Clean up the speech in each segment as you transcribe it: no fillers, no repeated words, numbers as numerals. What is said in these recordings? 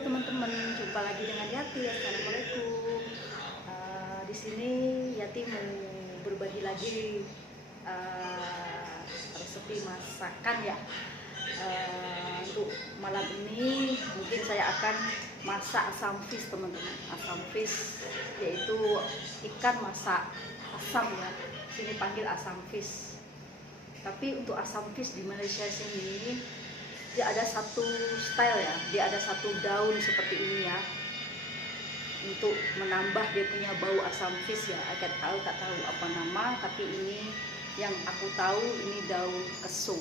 teman-teman, jumpa lagi dengan Yati. Assalamualaikum. Di sini Yati mau berbagi lagi resep masakan ya. Untuk malam ini mungkin saya akan masak asam fish teman-teman. Asam fish yaitu ikan masak asam ya. Sini panggil asam fish. Tapi untuk asam fish di Malaysia sini dia ada satu style ya, dia ada satu daun seperti ini ya, untuk menambah dia punya bau asam fish ya. Agak tahu tak tahu apa nama, tapi ini yang aku tahu ini daun kesum.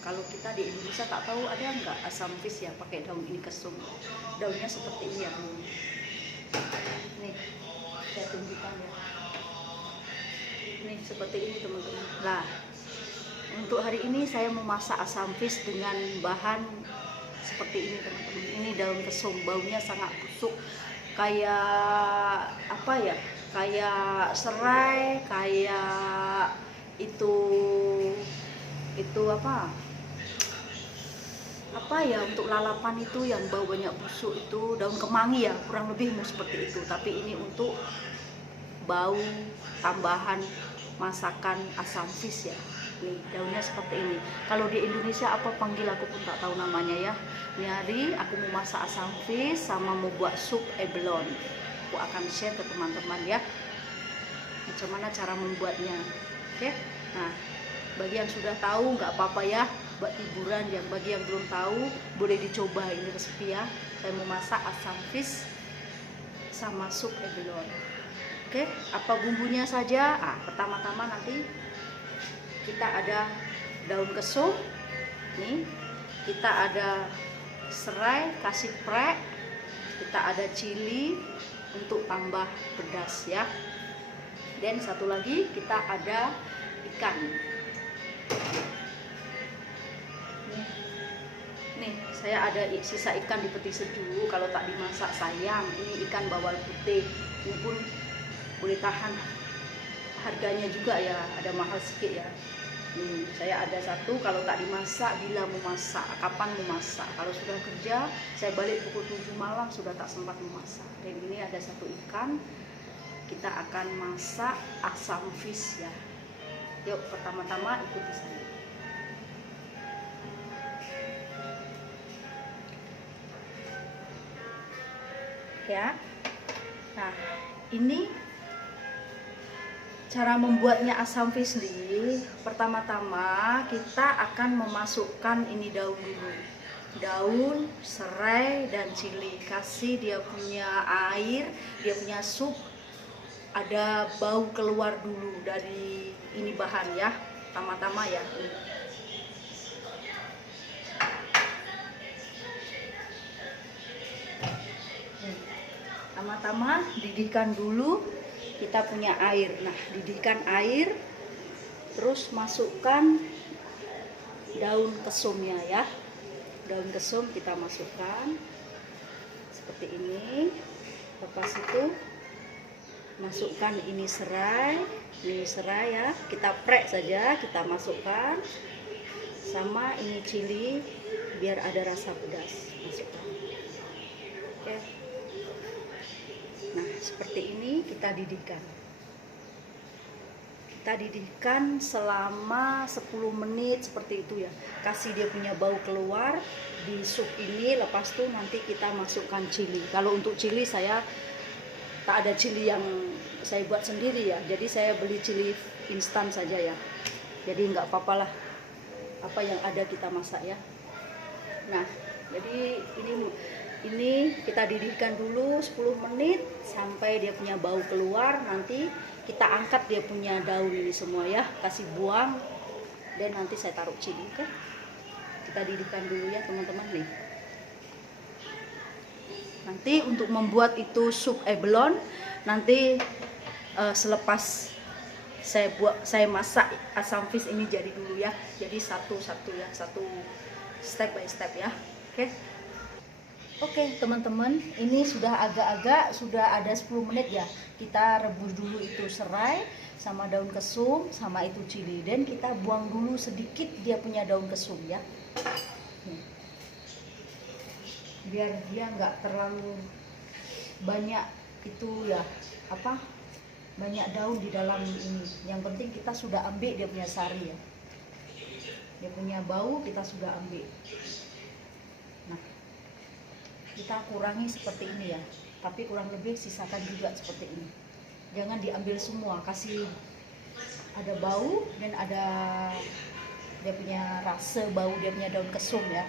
Kalau kita di Indonesia tak tahu ada nggak asam fish ya pakai daun ini kesum. Daunnya seperti ini ya Bu. Nih saya tunjukkan ya, nih seperti ini teman-teman. Nah, untuk hari ini saya mau masak asam fish dengan bahan seperti ini teman-teman. Ini daun kesum, baunya sangat busuk, kayak apa ya, kayak serai, kayak itu apa ya, untuk lalapan itu yang bau banyak busuk itu daun kemangi ya, kurang lebih mau seperti itu. Tapi ini untuk bau tambahan masakan asam fish ya. Nih daunnya seperti ini. Kalau di Indonesia apa panggil aku pun tak tahu namanya ya. Ini hari aku mau masak asam fish sama mau buat sup eblon. Aku akan share ke teman-teman ya, macam mana cara membuatnya. Oke. Nah, bagi yang sudah tahu nggak apa-apa ya, buat hiburan. Yang bagi yang belum tahu boleh dicoba ini resep ya. Saya mau masak asam fish sama sup eblon. Oke, apa bumbunya saja? Pertama-tama nanti kita ada daun kesum, nih kita ada serai kasih prek, kita ada cili untuk tambah pedas ya, dan satu lagi kita ada ikan. Nih saya ada sisa ikan di peti sejuk, kalau tak dimasak sayang. Ini ikan bawal putih, ini pun boleh tahan harganya juga ya, ada mahal sedikit ya. Saya ada satu, kalau tak dimasak bila mau masak, kapan mau masak. Kalau sudah kerja, saya balik pukul 7 malam sudah tak sempat memasak. Dan ini ada satu ikan, kita akan masak asam fish ya. Yuk pertama-tama ikuti saya. Ya. Nah, ini cara membuatnya asam fish nih. Pertama-tama kita akan memasukkan ini daun dulu, daun, serai, dan cili. Kasih dia punya air, dia punya sup, ada bau keluar dulu dari ini bahan ya. Pertama-tama ya. Pertama-tama didihkan dulu kita punya air. Nah, didihkan air, terus masukkan daun kesumnya ya. Daun kesum kita masukkan seperti ini. Lepas itu masukkan ini serai ya. Kita prek saja, kita masukkan sama ini cili biar ada rasa pedas. Masukkan. Oke. Nah, seperti ini kita didihkan. Kita didihkan selama 10 menit seperti itu ya. Kasih dia punya bau keluar di sup ini. Lepas itu nanti kita masukkan cili. Kalau untuk cili saya tak ada cili yang saya buat sendiri ya. Jadi saya beli cili instan saja ya. Jadi nggak apa-apalah apa yang ada kita masak ya. Nah, jadi ini kita didihkan dulu 10 menit sampai dia punya bau keluar. Nanti kita angkat dia punya daun ini semua ya, kasih buang, dan nanti saya taruh cili. Oke? Kita didihkan dulu ya teman-teman nih. Nanti untuk membuat itu sup eblon, nanti selepas saya masak asam fish ini jadi dulu ya. Jadi satu-satu ya, satu step by step ya. Oke? Oke teman-teman, ini sudah sudah ada 10 menit ya. Kita rebus dulu itu serai sama daun kesum sama itu cili, dan kita buang dulu sedikit dia punya daun kesum ya. biar dia nggak terlalu banyak itu ya, apa, banyak daun di dalam ini. Yang penting kita sudah ambil dia punya sari ya, dia punya bau kita sudah ambil. Nah, kita kurangi seperti ini ya, tapi kurang lebih sisakan juga seperti ini. Jangan diambil semua, kasih ada bau dan ada dia punya rasa bau, dia punya daun kesum ya.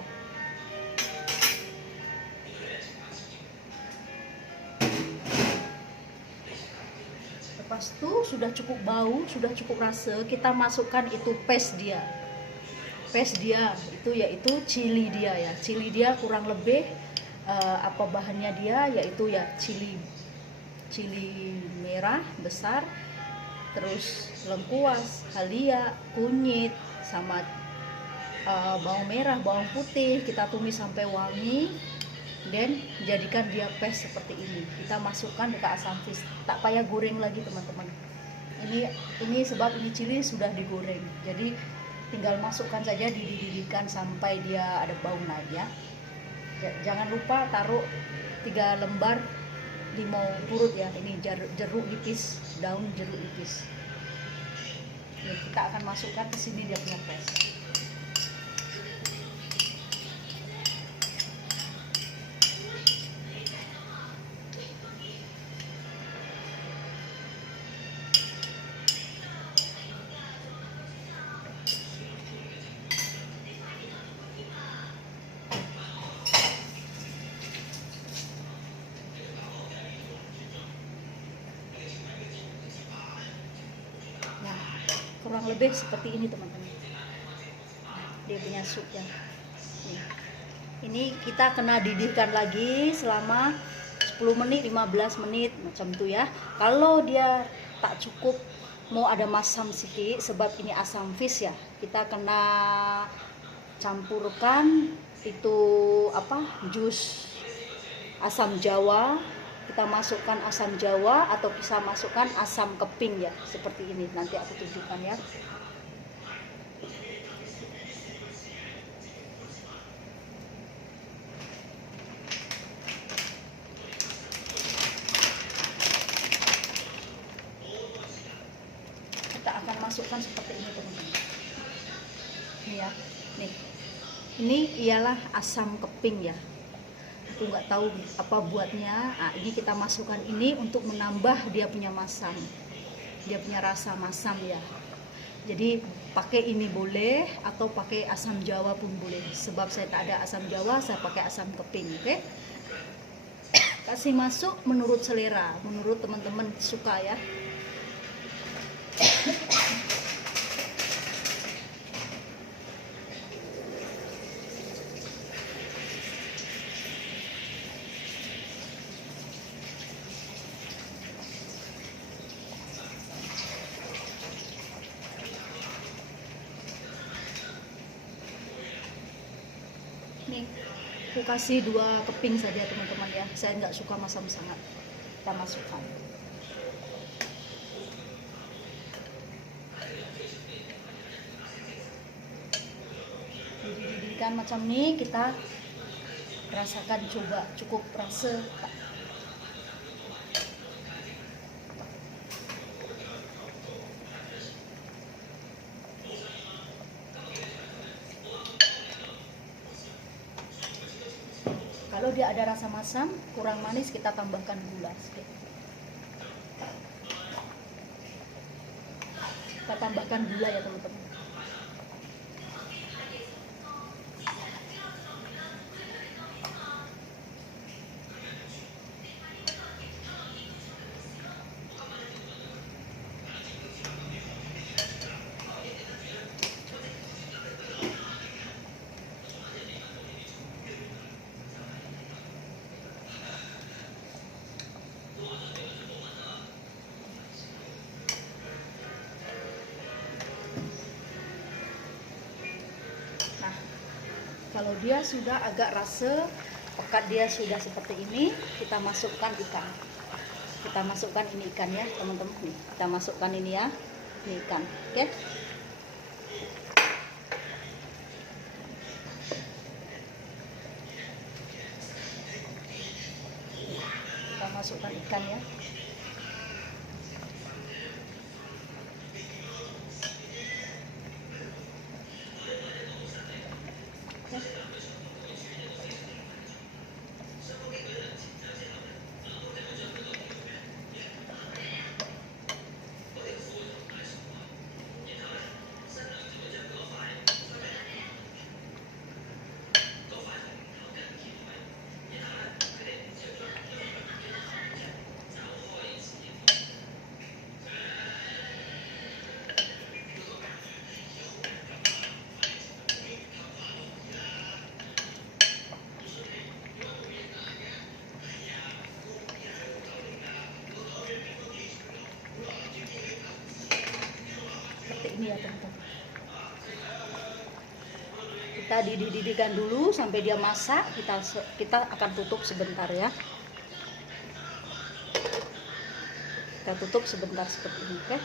Lepas itu sudah cukup bau, sudah cukup rasa, kita masukkan itu paste dia itu yaitu cili dia ya. Cili dia kurang lebih apa bahannya dia yaitu ya cili merah besar, terus lengkuas, halia, kunyit, sama bawang merah, bawang putih. Kita tumis sampai wangi dan jadikan dia paste seperti ini. Kita masukkan ke asam fish, tak payah goreng lagi teman-teman. Ini sebab ini cili sudah digoreng, jadi tinggal masukkan saja, dididihkan sampai dia ada bau naik ya. Jangan lupa taruh 3 lembar limau purut ya. Ini jeruk nipis, daun jeruk nipis. Ini kita akan masukkan ke sini dia punya paste. Kurang lebih seperti ini teman-teman, dia punya sup ya. Ini kita kena didihkan lagi selama 10 menit 15 menit macam itu ya. Kalau dia tak cukup, mau ada masam sedikit sebab ini asam fish ya, kita kena campurkan itu apa, jus asam jawa. Kita masukkan asam jawa atau bisa masukkan asam keping ya, seperti ini. Nanti aku tunjukkan ya. Kita akan masukkan seperti ini teman-teman. Ini ya, nih. Ini ialah asam keping ya. Aku nggak tahu apa buatnya. Nah, ini kita masukkan ini untuk menambah dia punya masam, dia punya rasa masam ya. Jadi pakai ini boleh atau pakai asam jawa pun boleh. Sebab saya tak ada asam jawa, saya pakai asam keping. Oke? Kasih masuk menurut selera, menurut teman-teman suka ya. Nih, aku kasih 2 keping saja teman-teman ya. Saya nggak suka masam sangat. Kita masukkan. Dididihkan macam ini, kita rasakan, coba cukup rasa. Kalau dia ada rasa masam, kurang manis, kita tambahkan gula sedikit. Kita tambahkan gula ya teman-teman. Kalau dia sudah agak rasa pekat, dia sudah seperti ini, kita masukkan ikan. Kita masukkan ini ikan ya teman-teman. Nih, kita masukkan ini ya, ini ikan. Oke? masukkan ikan ya. Ini ya teman-teman, kita dididihkan dulu sampai dia masak. Kita akan tutup sebentar ya, kita tutup sebentar seperti ini, oke?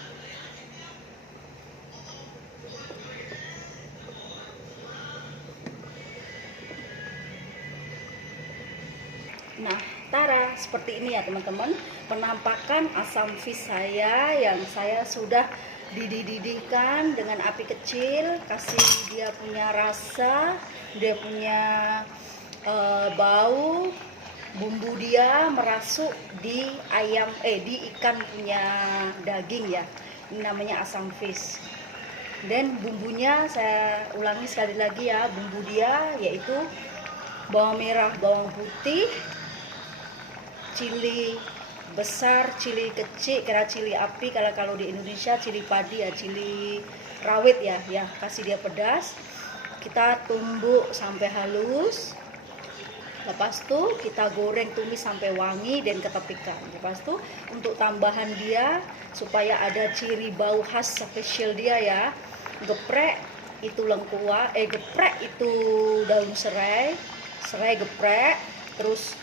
Nah, tara, seperti ini ya teman-teman, penampakan asam fish saya yang saya sudah dididihkan dengan api kecil, kasih dia punya rasa, dia punya bau, bumbu dia merasuk di di ikan punya daging ya. Ini namanya asam fish. Dan bumbunya saya ulangi sekali lagi ya, bumbu dia yaitu bawang merah, bawang putih, cili besar, cili kecil, kira cili api, kalau di Indonesia cili padi ya, cili rawit ya, kasih dia pedas. Kita tumbuk sampai halus. Lepas itu kita goreng, tumis sampai wangi dan ketepikan. Lepas itu untuk tambahan dia supaya ada ciri bau khas spesial dia ya, geprek itu lengkuas, geprek itu daun serai geprek, terus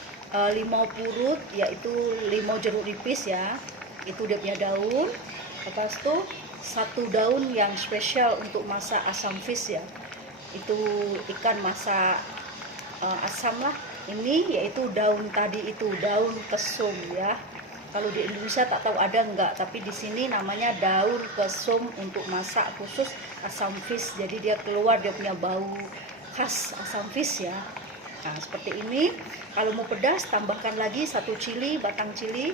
limau purut yaitu limau jeruk nipis ya, itu dia punya daun. Lepas itu satu daun yang spesial untuk masak asam fish ya, itu ikan masak asam lah, ini yaitu daun tadi itu daun kesum ya. Kalau di Indonesia tak tahu ada enggak, tapi di sini namanya daun kesum untuk masak khusus asam fish. Jadi dia keluar dia punya bau khas asam fish ya. Nah, seperti ini. Kalau mau pedas tambahkan lagi satu cili, batang cili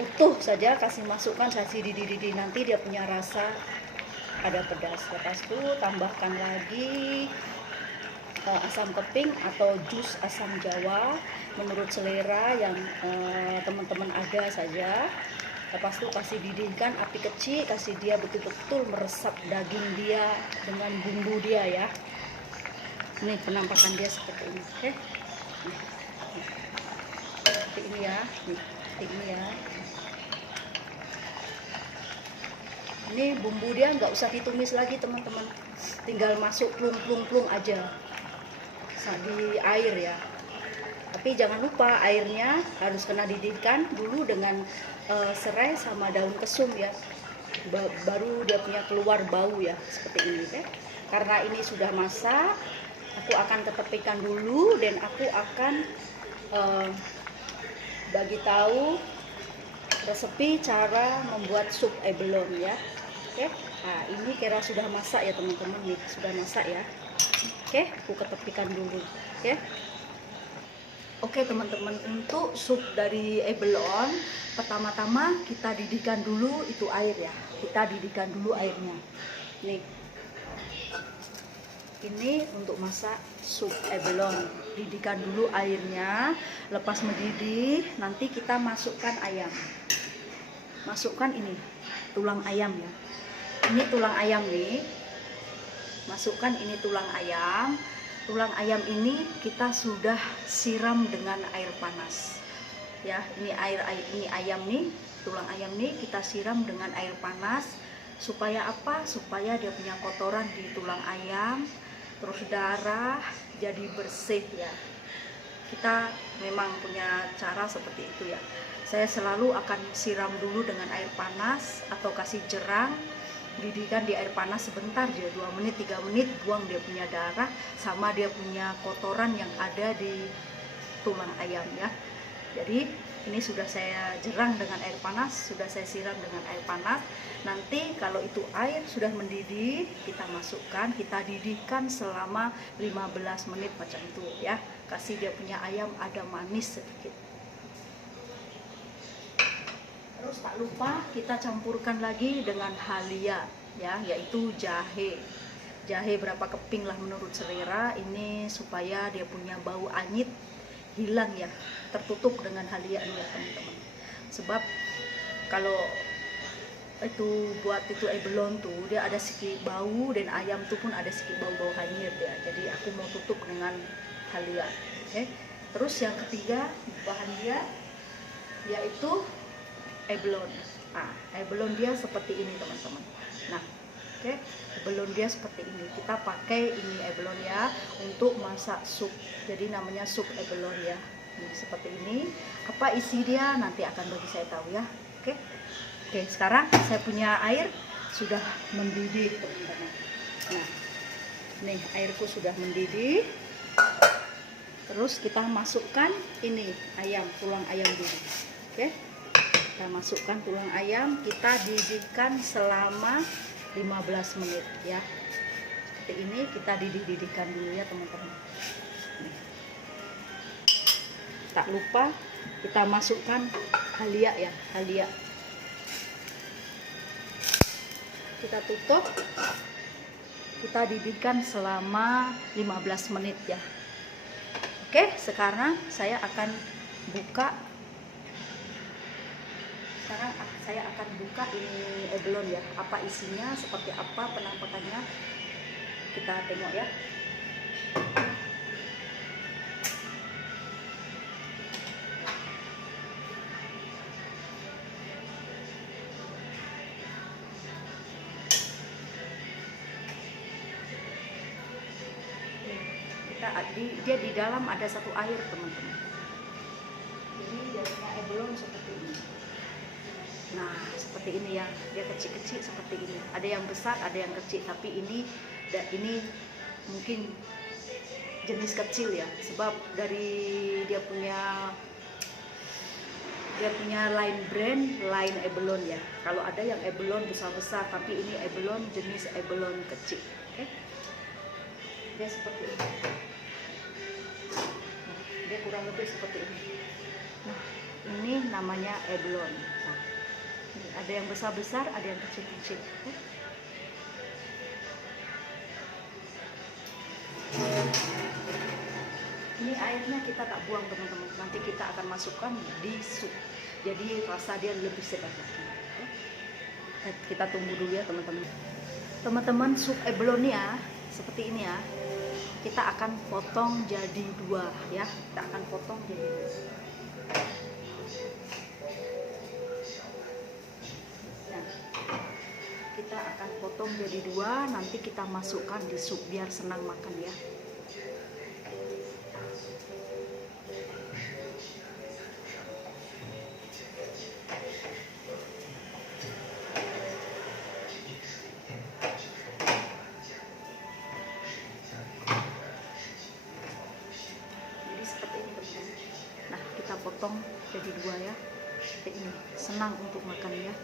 utuh saja, kasih masukkan, kasih dididih, nanti dia punya rasa ada pedas. Lepas itu tambahkan lagi asam keping atau jus asam jawa menurut selera yang teman-teman ada saja. Lepas itu kasih didihkan api kecil, kasih dia betul-betul meresap daging dia dengan bumbu dia ya. Ini penampakan dia seperti ini, oke? Seperti ini ya, seperti ini ya. Ini bumbu dia nggak usah ditumis lagi teman-teman, tinggal masuk plung aja di air ya. Tapi jangan lupa airnya harus kena didihkan dulu dengan serai sama daun kesum ya, baru dia punya keluar bau ya, seperti ini deh. Karena ini sudah masak, aku akan ketepikan dulu dan aku akan bagi tahu resepi cara membuat sup abalone ya. Oke, nah ini kira sudah masak ya teman-teman, nih sudah masak ya. Oke, aku ketepikan dulu. Oke teman-teman, untuk sup dari abalone pertama-tama kita didihkan dulu itu air ya. Kita didihkan dulu airnya. Nih, ini untuk masak sup abalone. Didihkan dulu airnya. Lepas mendidih, nanti kita masukkan ayam. Masukkan ini tulang ayam ya. Ini tulang ayam nih. Masukkan ini tulang ayam. Tulang ayam ini kita sudah siram dengan air panas. Ya, ini ayam nih, tulang ayam nih kita siram dengan air panas supaya apa? Supaya dia punya kotoran di tulang ayam, terus darah jadi bersih ya. Kita memang punya cara seperti itu ya. Saya selalu akan siram dulu dengan air panas atau kasih jerang. Didihkan di air panas sebentar aja, 2 menit 3 menit, buang dia punya darah sama dia punya kotoran yang ada di tulang ayam ya. Jadi ini sudah saya jerang dengan air panas, sudah saya siram dengan air panas. Nanti kalau itu air sudah mendidih, kita masukkan, kita didihkan selama 15 menit macam itu ya. Kasih dia punya ayam ada manis sedikit. Terus tak lupa kita campurkan lagi dengan halia ya, yaitu jahe. Jahe berapa keping lah menurut selera, ini supaya dia punya bau anyit hilang ya, tertutup dengan halia ini ya teman-teman. Sebab kalau itu buat itu abalone tuh dia ada sedikit bau, dan ayam tuh pun ada sedikit bau-bau hanyir ya. Jadi aku mau tutup dengan halia. Oke. Terus yang ketiga bahan dia yaitu abalone. Abalone dia seperti ini teman-teman. Nah, oke, abalone dia seperti ini. Kita pakai ini abalone ya untuk masak sup. Jadi namanya sup abalone ya. Ini seperti ini. Apa isi dia nanti akan bagi saya tahu ya. Oke. Oke, sekarang saya punya air sudah mendidih teman-teman. Nah, nih airku sudah mendidih. Terus kita masukkan ini ayam, tulang ayam dulu. Oke. Kita masukkan tulang ayam, kita didihkan selama 15 menit ya. Seperti ini kita didih-didihkan dulu ya teman-teman. Tak lupa kita masukkan halia ya, halia. Kita tutup, kita didihkan selama 15 menit ya. Oke, sekarang saya akan buka. Sekarang saya akan buka ini abalone ya. Apa isinya, seperti apa penampakannya, kita tengok ya. Dia di dalam ada satu air teman-teman. Jadi dia punya abalone seperti ini. Nah seperti ini ya, dia kecil-kecil seperti ini. Ada yang besar, ada yang kecil. Tapi ini mungkin jenis kecil ya, sebab dari dia punya line brand, line abalone ya. Kalau ada yang abalone besar-besar, tapi ini abalone jenis abalone kecil. Oke, dia seperti ini. Dia kurang lebih seperti ini. Nah, ini namanya abalone. Nah, ada yang besar-besar, ada yang kecil-kecil. Ini airnya kita tak buang teman-teman. Nanti kita akan masukkan di sup. Jadi rasa dia lebih sedap lagi. Kita tunggu dulu ya teman-teman. Teman-teman, sup abalone ya seperti ini ya. Kita akan potong jadi dua ya. Kita akan potong jadi dua. Nah, kita akan potong jadi dua. Nanti kita masukkan di sup biar senang makan ya. Potong jadi dua ya, seperti ini, senang untuk makan ya.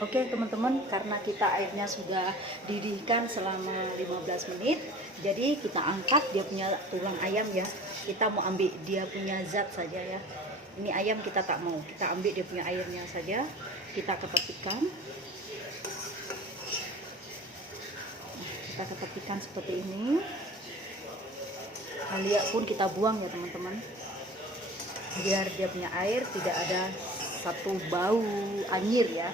Oke teman-teman, karena kita airnya sudah didihkan selama 15 menit, jadi kita angkat dia punya tulang ayam ya. Kita mau ambil dia punya zat saja ya. Ini ayam kita tak mau, kita ambil dia punya airnya saja, kita ketepikan. Kita ketepikan seperti ini. Halia pun kita buang ya teman-teman, biar dia punya air tidak ada satu bau anyir ya.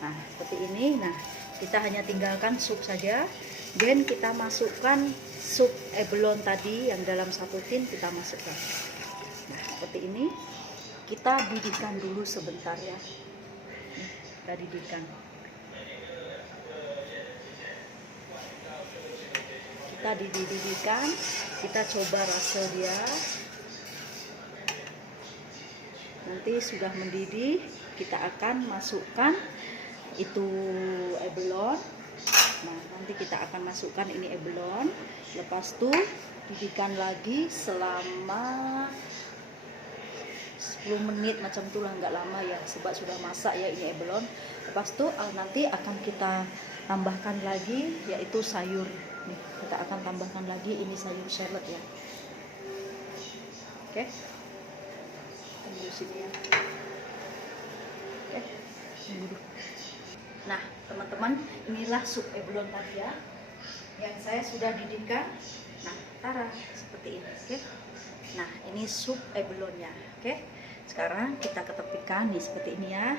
Nah seperti ini. Nah kita hanya tinggalkan sup saja, dan kita masukkan sup abalone tadi yang dalam satu tin, kita masukkan. Nah seperti ini, kita didihkan dulu sebentar ya. Kita didihkan. Kita dididihkan, kita coba rasa dia. Nanti sudah mendidih, kita akan masukkan itu abalone. Nah nanti kita akan masukkan ini abalone. Lepas itu didihkan lagi selama 10 menit macam itulah, nggak lama ya, sebab sudah masak ya ini abalone. Lepas itu nanti akan kita tambahkan lagi yaitu sayur nih, kita akan tambahkan lagi ini sayur salad ya. Oke, tunggu sini ya. Oke, tunggu. Nah teman-teman, inilah sup abalone tadi ya yang saya sudah didihkan. Nah tara seperti ini. Oke, nah ini sup abalone nya. Oke, sekarang kita ketepikan nih seperti ini ya.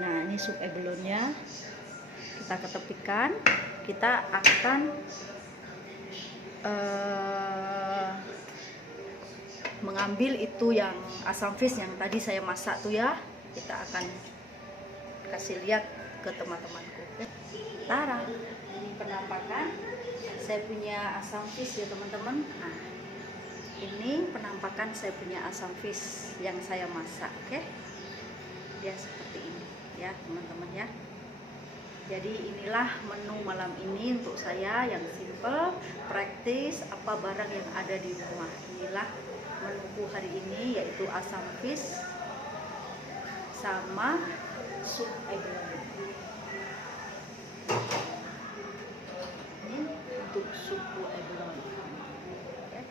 Nah ini sup abalone nya kita ketepikan. Kita akan mengambil itu yang asam fish yang tadi saya masak tuh ya. Kita akan kasih lihat ke teman-temanku. Tara, ini penampakan saya punya asam fish ya teman-teman. Nah ini penampakan saya punya asam fish yang saya masak. Oke, dia seperti ini ya teman-teman ya. Jadi inilah menu malam ini untuk saya yang simple, praktis, apa barang yang ada di rumah. Inilah menuku hari ini, yaitu asam fish sama sup abalone. Ini untuk sup abalone. Oke.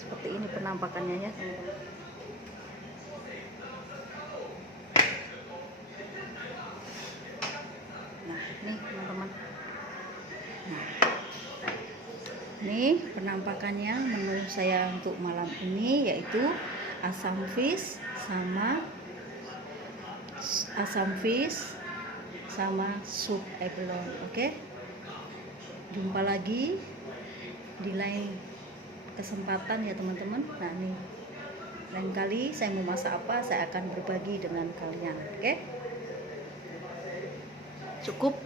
Seperti ini penampakannya ya teman-teman. Nah ini teman-teman, nah ini penampakannya menu saya untuk malam ini, yaitu asam fish sama sup abalone. Oke, jumpa lagi di lain kesempatan ya teman-teman. Nah nih, lain kali saya mau masak apa, saya akan berbagi dengan kalian. Oke, cukup.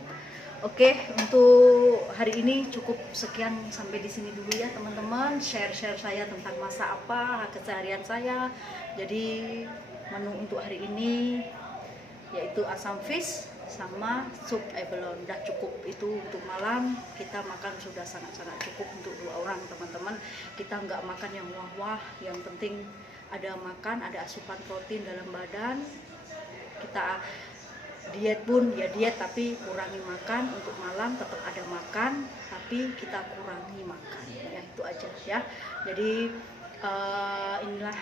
Oke, untuk hari ini cukup sekian, sampai di sini dulu ya teman-teman. Share saya tentang masak apa, keseharian saya. Jadi menu untuk hari ini yaitu asam fish sama sup abalone. Udah cukup itu untuk malam. Kita makan sudah sangat-sangat cukup untuk 2 orang teman-teman. Kita nggak makan yang wah-wah, yang penting ada makan, ada asupan protein dalam badan. Kita diet pun ya diet, tapi kurangi makan. Untuk malam tetap ada makan, tapi kita kurangi makan ya, itu aja ya. Jadi inilah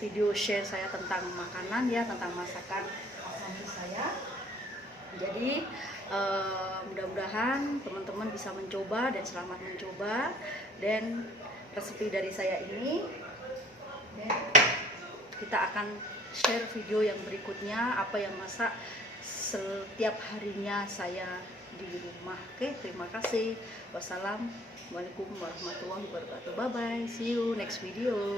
video share saya tentang makanan ya, tentang masakan asam fish saya. Jadi mudah-mudahan teman-teman bisa mencoba dan selamat mencoba. Dan resepi dari saya ini, dan kita akan share video yang berikutnya apa yang masak setiap harinya saya di rumah. Oke, terima kasih. Wassalamualaikum warahmatullahi wabarakatuh. Bye bye, see you next video.